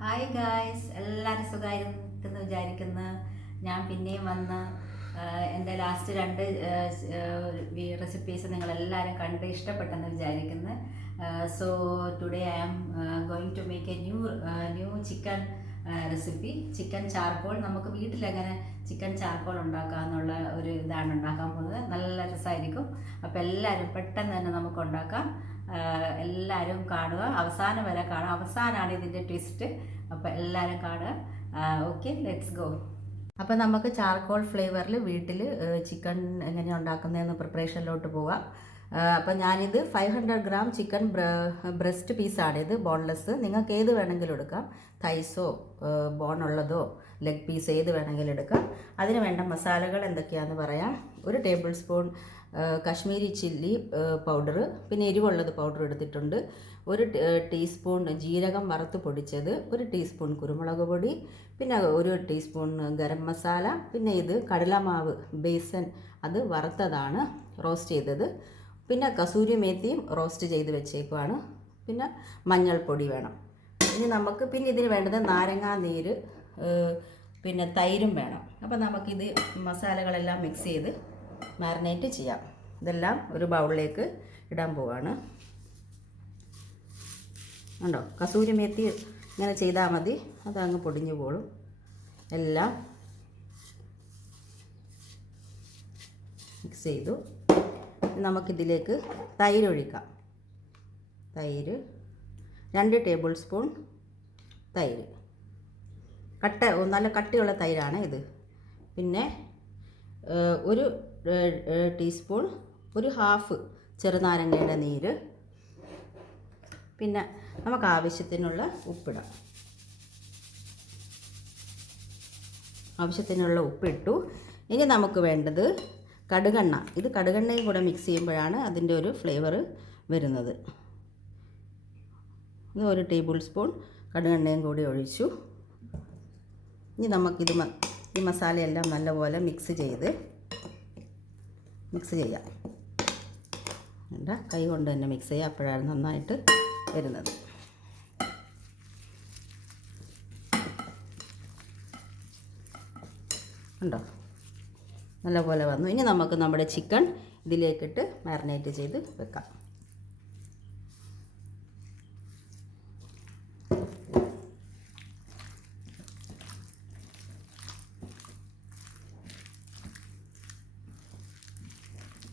Hi guys, എല്ലാവരും സുഖമായിരിക്കുന്നു വിചാരിക്കുന്നു. ഞാൻ പിന്നെയും വന്ന് എൻ്റെ ലാസ്റ്റ് രണ്ട് റെസിപ്പീസ് നിങ്ങളെല്ലാവരും കണ്ട് ഇഷ്ടപ്പെട്ടെന്ന് വിചാരിക്കുന്നു. So today I am going to make a new chicken recipe. Chicken charcoal. നമുക്ക് വീട്ടിലെങ്ങനെ ചിക്കൻ ചാർക്കോൾ ഉണ്ടാക്കാമെന്നുള്ള ഒരു ഇതാണ് ഉണ്ടാക്കാൻ പോകുന്നത്. നല്ല രസമായിരിക്കും. അപ്പോൾ എല്ലാവരും പെട്ടെന്ന് തന്നെ നമുക്ക് ഉണ്ടാക്കാം. എല്ലാവരും കാണുക, അവസാനം വരെ കാണുക. അവസാനമാണ് ഇതിൻ്റെ ട്വിസ്റ്റ്. അപ്പോൾ എല്ലാവരും കാണുക. Okay, let's go. അപ്പോൾ നമുക്ക് ചാർക്കോൾ ഫ്ലേവറിൽ വീട്ടിൽ ചിക്കൻ എങ്ങനെയാണ് ഉണ്ടാക്കുന്നതെന്ന് പ്രിപ്പറേഷനിലോട്ട് പോവാം. അപ്പോൾ ഞാനിത് 500 ഗ്രാം ചിക്കൻ ബ്രസ്റ്റ് പീസാണിത്, ബോൺലെസ്. നിങ്ങൾക്ക് ഏത് വേണമെങ്കിലും എടുക്കാം, തൈസോ ബോണുള്ളതോ ലെഗ് പീസ് ഏത് വേണമെങ്കിലും എടുക്കാം. അതിന് വേണ്ട മസാലകൾ എന്തൊക്കെയാണെന്ന് പറയാം. 1 table spoon Kashmiri chilli powder, പിന്നെ എരിവുള്ളത് പൗഡർ എടുത്തിട്ടുണ്ട്. 1 ടീസ്പൂൺ ജീരകം വറുത്ത് പൊടിച്ചത്, 1 ടീസ്പൂൺ കുരുമുളക് പൊടി, പിന്നെ 1 ടീസ്പൂൺ ഗരം മസാല, പിന്നെ ഇത് കടലമാവ് ബേസൻ, അത് വറുത്തതാണ്, റോസ്റ്റ് ചെയ്തത്. പിന്നെ കസൂരി മേത്തിയും റോസ്റ്റ് ചെയ്ത് വെച്ചേക്കുവാണ്. പിന്നെ മഞ്ഞൾപ്പൊടി വേണം. ഇനി നമുക്ക് പിന്നെ ഇതിന് വേണ്ടത് നാരങ്ങാ നീര്, പിന്നെ തൈരും വേണം. അപ്പോൾ നമുക്കിത് മസാലകളെല്ലാം മിക്സ് ചെയ്ത് മാരിനേറ്റ് ചെയ്യാം. ഇതെല്ലാം ഒരു ബൗളിലേക്ക് ഇടാൻ പോവാണ്. ഉണ്ടോ, കസൂരി മേത്തി ഇങ്ങനെ ചെയ്താൽ മതി, അതങ്ങ് പൊടിഞ്ഞു പോളും. എല്ലാം മിക്സ് ചെയ്തു. നമുക്കിതിലേക്ക് തൈര് ഒഴിക്കാം. തൈര് 2 ടേബിൾ സ്പൂൺ തൈര്, നല്ല കട്ടിയുള്ള തൈരാണ് ഇത്. പിന്നെ 1 ടീസ്പൂൺ, 1/2 ചെറുനാരങ്ങയുടെ നീര്. പിന്നെ നമുക്ക് ആവശ്യത്തിനുള്ള ഉപ്പിടാം. ആവശ്യത്തിനുള്ള ഉപ്പിട്ടു. ഇനി നമുക്ക് വേണ്ടത് കടുകെണ്ണ. ഇത് കടുകെണ്ണയും കൂടെ മിക്സ് ചെയ്യുമ്പോഴാണ് അതിൻ്റെ ഒരു ഫ്ലേവർ വരുന്നത്. ഇത് 1 ടേബിൾ സ്പൂൺ കടുകെണ്ണയും കൂടി ഒഴിച്ചു. ഇനി നമുക്കിത് ഈ മസാലയെല്ലാം നല്ലപോലെ മിക്സ് ചെയ്യാം. കൈ കൊണ്ട് തന്നെ മിക്സ് ചെയ്യുക, അപ്പോഴാണ് നന്നായിട്ട് വരുന്നത്. ഉണ്ടോ, നല്ലപോലെ വന്നു. ഇനി നമുക്ക് നമ്മുടെ ചിക്കൻ ഇതിലേക്കിട്ട് മാരിനേറ്റ് ചെയ്ത് വെക്കാം.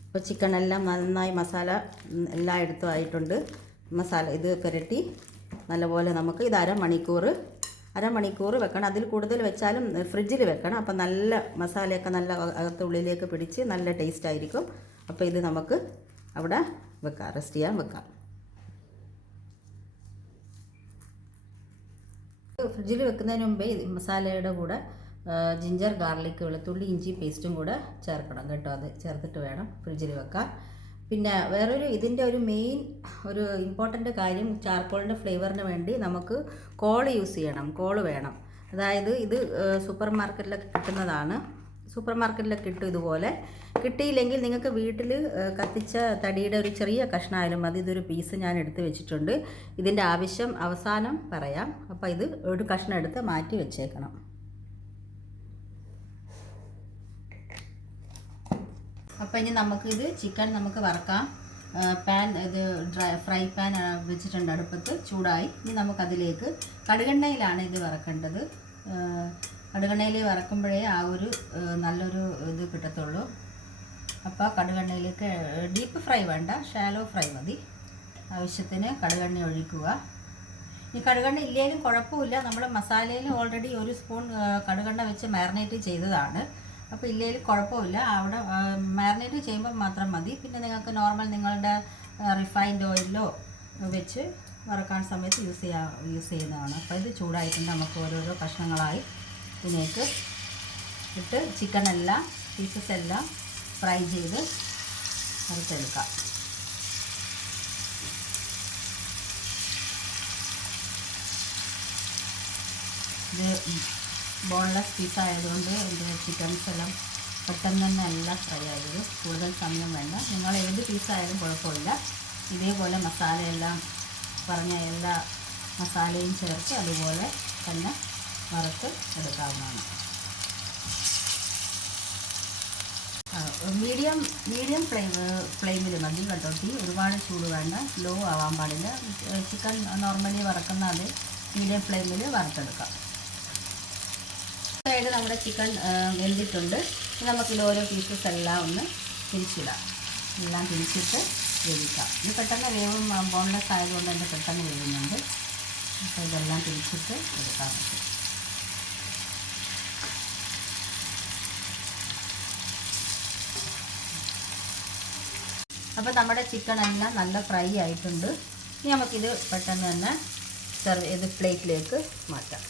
ഇപ്പോൾ ചിക്കനെല്ലാം നന്നായി മസാല എല്ലാം ആയിട്ടുണ്ട്. മസാല ഇത് പുരട്ടി നല്ലപോലെ നമുക്ക് ഇത് അരമണിക്കൂർ വെക്കണം. അതിൽ കൂടുതൽ വെച്ചാലും ഫ്രിഡ്ജിൽ വെക്കണം. അപ്പോൾ നല്ല മസാലയൊക്കെ നല്ല അകത്തുള്ളിലേക്ക് പിടിച്ച് നല്ല ടേസ്റ്റ് ആയിരിക്കും. അപ്പോൾ ഇത് നമുക്ക് അവിടെ വെക്കാം, റെസ്റ്റ് ചെയ്യാൻ വെക്കാം. ഫ്രിഡ്ജിൽ വെക്കുന്നതിന് മുമ്പേ മസാലയുടെ കൂടെ ജിഞ്ചർ ഗാർലിക്, വെളുത്തുള്ളി ഇഞ്ചി പേസ്റ്റും കൂടെ ചേർക്കണം കേട്ടോ. അത് ചേർത്തിട്ട് വേണം ഫ്രിഡ്ജിൽ വെക്കാൻ. പിന്നെ ഇതിൻ്റെ ഒരു മെയിൻ ഒരു ഇമ്പോർട്ടൻ്റ് കാര്യം, ചാർക്കോളിൻ്റെ ഫ്ലേവറിന് വേണ്ടി നമുക്ക് കോൾ യൂസ് ചെയ്യണം. കോൾ വേണം. അതായത് ഇത് സൂപ്പർ മാർക്കറ്റിലൊക്കെ കിട്ടുന്നതാണ്. സൂപ്പർ മാർക്കറ്റിലൊക്കെ കിട്ടും. ഇതുപോലെ കിട്ടിയില്ലെങ്കിൽ നിങ്ങൾക്ക് വീട്ടിൽ കത്തിച്ച തടിയുടെ ഒരു ചെറിയ കഷ്ണമായാലും മതി. ഇതൊരു പീസ് ഞാൻ എടുത്ത് വെച്ചിട്ടുണ്ട്. ഇതിൻ്റെ ആവശ്യം അവസാനം പറയാം. അപ്പോൾ ഇത് ഒരു കഷ്ണം എടുത്ത് മാറ്റി വെച്ചേക്കണം. അപ്പോൾ ഇനി നമുക്കിത് ചിക്കൻ നമുക്ക് വറക്കാം. ഫ്രൈ പാൻ വെച്ചിട്ടുണ്ട് അടുപ്പത്ത്, ചൂടായി. ഇനി നമുക്കതിലേക്ക് കടുകെണ്ണയിലാണ് ഇത് വറക്കേണ്ടത്. കടുകെണ്ണയിൽ വറക്കുമ്പോഴേ ആ ഒരു നല്ലൊരു ഇത് കിട്ടത്തുള്ളൂ. അപ്പോൾ കടുകെണ്ണയിലേക്ക് ഡീപ്പ് ഫ്രൈ വേണ്ട, ഷാലോ ഫ്രൈ മതി. ആവശ്യത്തിന് കടുകെണ്ണ ഒഴിക്കുക. ഈ കടുകെണ്ണ ഇല്ലെങ്കിലും കുഴപ്പമില്ല. നമ്മൾ മസാലയിൽ ഓൾറെഡി 1 സ്പൂൺ കടുകെണ്ണ വെച്ച് മാരിനേറ്റ് ചെയ്തതാണ്. അപ്പോൾ ഇല്ലെങ്കിൽ കുഴപ്പമില്ല. അവിടെ മാരിനേറ്റ് ചെയ്യുമ്പോൾ മാത്രം മതി. പിന്നെ നിങ്ങൾക്ക് നോർമൽ നിങ്ങളുടെ റിഫൈൻഡ് ഓയിലോ വെച്ച് വറക്കാൻ സമയത്ത് യൂസ് ചെയ്യുന്നതാണ്. അപ്പോൾ ഇത് ചൂടായിട്ടുണ്ട്. നമുക്ക് ഓരോരോ കഷ്ണങ്ങളായി ഇതിലേക്ക് ഇട്ട് ചിക്കനെല്ലാം പീസസ് എല്ലാം ഫ്രൈ ചെയ്ത് വറുത്തെടുക്കാം. ഇത് ബോൺലെസ് പീസ് ആയതുകൊണ്ട് എൻ്റെ ചിക്കൻസ് എല്ലാം പെട്ടെന്ന് തന്നെ എല്ലാം ഫ്രൈ ആയത്, കൂടുതൽ സമയം വേണ്ട. നിങ്ങൾ ഏത് പീസായാലും കുഴപ്പമില്ല. ഇതേപോലെ മസാലയെല്ലാം പറഞ്ഞ എല്ലാ മസാലയും ചേർത്ത് അതുപോലെ തന്നെ വറുത്ത് എടുക്കാവുന്നതാണ്. മീഡിയം ഫ്ലെയിമിൽ മതി കേട്ടോ. തീ ഒരുപാട് ചൂട് വേണ്ട, ലോ ആവാൻ പാടില്ല. ചിക്കൻ നോർമലി വറക്കുന്ന അത് മീഡിയം ഫ്ലെയിമിൽ വറുത്തെടുക്കാം. സൈഡ് നമ്മുടെ ചിക്കൻ വെന്തിട്ടുണ്ട്. നമുക്കിത് ഓരോ പീസസ് എല്ലാം ഒന്ന് തിരിച്ചിടാം. എല്ലാം തിരിച്ചിട്ട് വേവിക്കാം. ഇത് പെട്ടെന്ന് വേവും, ബോൺലെസ് ആയതുകൊണ്ട് തന്നെ പെട്ടെന്ന് വേവുന്നുണ്ട്. അപ്പോൾ ഇതെല്ലാം തിരിച്ചിട്ട് എടുക്കാൻ പറ്റും. അപ്പോൾ നമ്മുടെ ചിക്കൻ എല്ലാം നല്ല ഫ്രൈ ആയിട്ടുണ്ട്. ഇനി നമുക്കിത് പെട്ടെന്ന് തന്നെ സെർവ് ചെയ്ത് പ്ലേറ്റിലേക്ക് മാറ്റാം.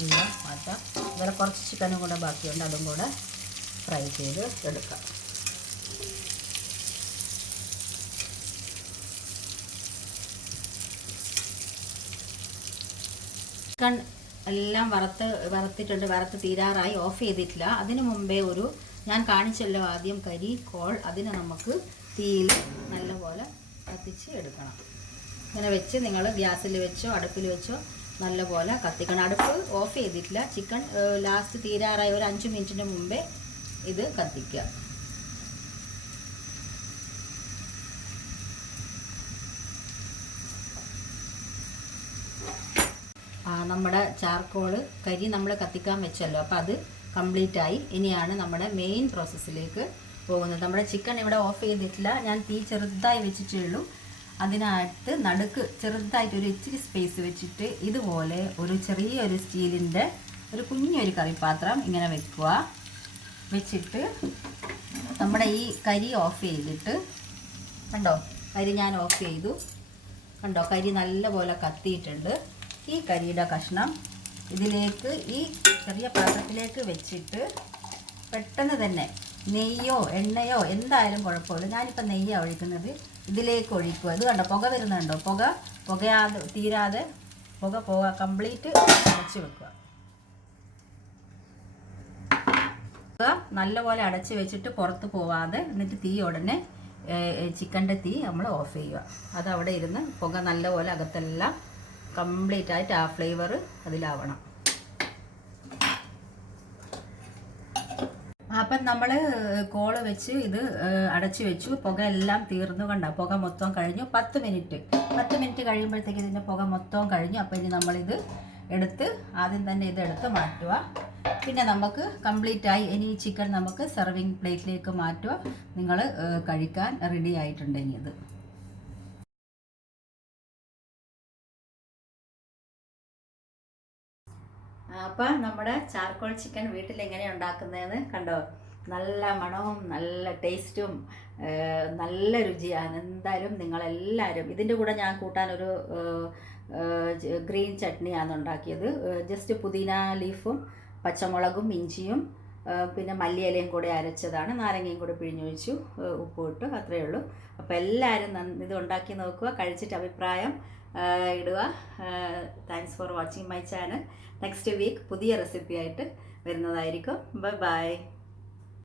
എല്ലാം മാറ്റാം. ഇതുപോലെ കുറച്ച് ചിക്കനും കൂടെ ബാക്കിയുണ്ട്, അതും കൂടെ ഫ്രൈ ചെയ്ത് എടുക്കാം. ചിക്കൻ എല്ലാം വറുത്തിട്ടുണ്ട്. വറുത്ത് തീരാറായി. ഓഫ് ചെയ്തിട്ടില്ല. അതിന് മുമ്പേ ഞാൻ കാണിച്ചല്ലോ ആദ്യം കരി കോൾ, അതിനെ നമുക്ക് തീയിൽ നല്ലപോലെ കത്തിച്ച് എടുക്കണം. ഇങ്ങനെ വെച്ച് നിങ്ങൾ ഗ്യാസിൽ വെച്ചോ അടുപ്പിൽ വെച്ചോ നല്ലപോലെ കത്തിക്കണം. അടുപ്പ് ഓഫ് ചെയ്തിട്ടില്ല. ചിക്കൻ ലാസ്റ്റ് തീരാറായി ഒരു 5 മിനിറ്റിന് മുമ്പേ ഇത് കത്തിക്കുക. നമ്മുടെ ചാർക്കോള് കരി നമ്മൾ കത്തിക്കാൻ വെച്ചല്ലോ, അപ്പോൾ അത് കംപ്ലീറ്റ് ആയി. ഇനിയാണ് നമ്മുടെ മെയിൻ പ്രോസസ്സിലേക്ക് പോകുന്നത്. നമ്മുടെ ചിക്കൻ ഇവിടെ ഓഫ് ചെയ്തിട്ടില്ല. ഞാൻ തീ ചെറുതായി വെച്ചിട്ടേ ഉള്ളൂ. അതിനകത്ത് നടുക്ക് ചെറുതായിട്ടൊരു ഇച്ചിരി സ്പേസ് വെച്ചിട്ട് ഇതുപോലെ ഒരു ചെറിയൊരു സ്റ്റീലിൻ്റെ ഒരു കുഞ്ഞൊരു കറിപ്പാത്രം ഇങ്ങനെ വെക്കുക. വെച്ചിട്ട് നമ്മുടെ ഈ കരി ഓഫ് ചെയ്തിട്ട്, കണ്ടോ കരി ഞാൻ ഓഫ് ചെയ്തു, കണ്ടോ കരി നല്ലപോലെ കത്തിയിട്ടുണ്ട്. ഈ കരിയുടെ കഷ്ണം ഇതിലേക്ക് ഈ ചെറിയ പാത്രത്തിലേക്ക് വെച്ചിട്ട് പെട്ടെന്ന് തന്നെ നെയ്യോ എണ്ണയോ എന്തായാലും കുഴപ്പമില്ല. ഞാനിപ്പോൾ നെയ്യാണ് ഒഴിക്കുന്നത്. ഇതിലേക്ക് ഒഴിക്കുക. ഇത് കണ്ടോ പുക വരുന്നുണ്ടോ? പുകയാതെ തീരാതെ പുക കംപ്ലീറ്റ് അടച്ച് വെക്കുക. നല്ലപോലെ അടച്ച് വെച്ചിട്ട് പുറത്ത് പോവാതെ, എന്നിട്ട് തീ ഉടനെ ചിക്കൻ്റെ തീ നമ്മൾ ഓഫ് ചെയ്യുക. അതവിടെ ഇരുന്ന് പുക നല്ലപോലെ അകത്തെല്ലാം കംപ്ലീറ്റ് ആയിട്ട് ആ ഫ്ലേവർ അതിലാവണം. അപ്പം നമ്മൾ കോള് വെച്ച് ഇത് അടച്ചു വെച്ചു. പുക എല്ലാം തീർന്നു. കണ്ട പുക മൊത്തം കഴിഞ്ഞു. 10 മിനിറ്റ് കഴിയുമ്പോഴത്തേക്ക് ഇതിൻ്റെ പുക മൊത്തം കഴിഞ്ഞു. അപ്പോൾ ഇനി നമ്മളിത് ആദ്യം തന്നെ ഇതെടുത്ത് മാറ്റുക. പിന്നെ നമുക്ക് കംപ്ലീറ്റ് ആയി. ഇനി ഈ ചിക്കൻ നമുക്ക് സെർവിങ് പ്ലേറ്റിലേക്ക് മാറ്റുക. നിങ്ങൾ കഴിക്കാൻ റെഡി ആയിട്ടുണ്ട്. ഇനി ഇത് അപ്പം നമ്മുടെ ചാർക്കോൾ ചിക്കൻ വീട്ടിൽ എങ്ങനെയാണ് ഉണ്ടാക്കുന്നതെന്ന് കണ്ടോ? നല്ല മണവും നല്ല ടേസ്റ്റും നല്ല രുചിയാണ്. എന്തായാലും നിങ്ങളെല്ലാവരും ഇതിൻ്റെ കൂടെ ഞാൻ കൂട്ടാനൊരു ഗ്രീൻ ചട്നിയാണ് ഉണ്ടാക്കിയത്. ജസ്റ്റ് പുതിന ലീഫും പച്ചമുളകും ഇഞ്ചിയും പിന്നെ മല്ലിയിലയും കൂടെ അരച്ചതാണ്. നാരങ്ങയും കൂടെ പിഴിഞ്ഞൊഴിച്ചു, ഉപ്പ് ഇട്ടു, അത്രയേ ഉള്ളൂ. അപ്പോൾ എല്ലാവരും ഇത് ഉണ്ടാക്കി നോക്കുക, കഴിച്ചിട്ട് അഭിപ്രായം ഇടുക. Thanks for watching my channel. Next week പുതിയ റെസിപ്പി ആയിട്ട് വരുന്നതായിരിക്കും. Bye by.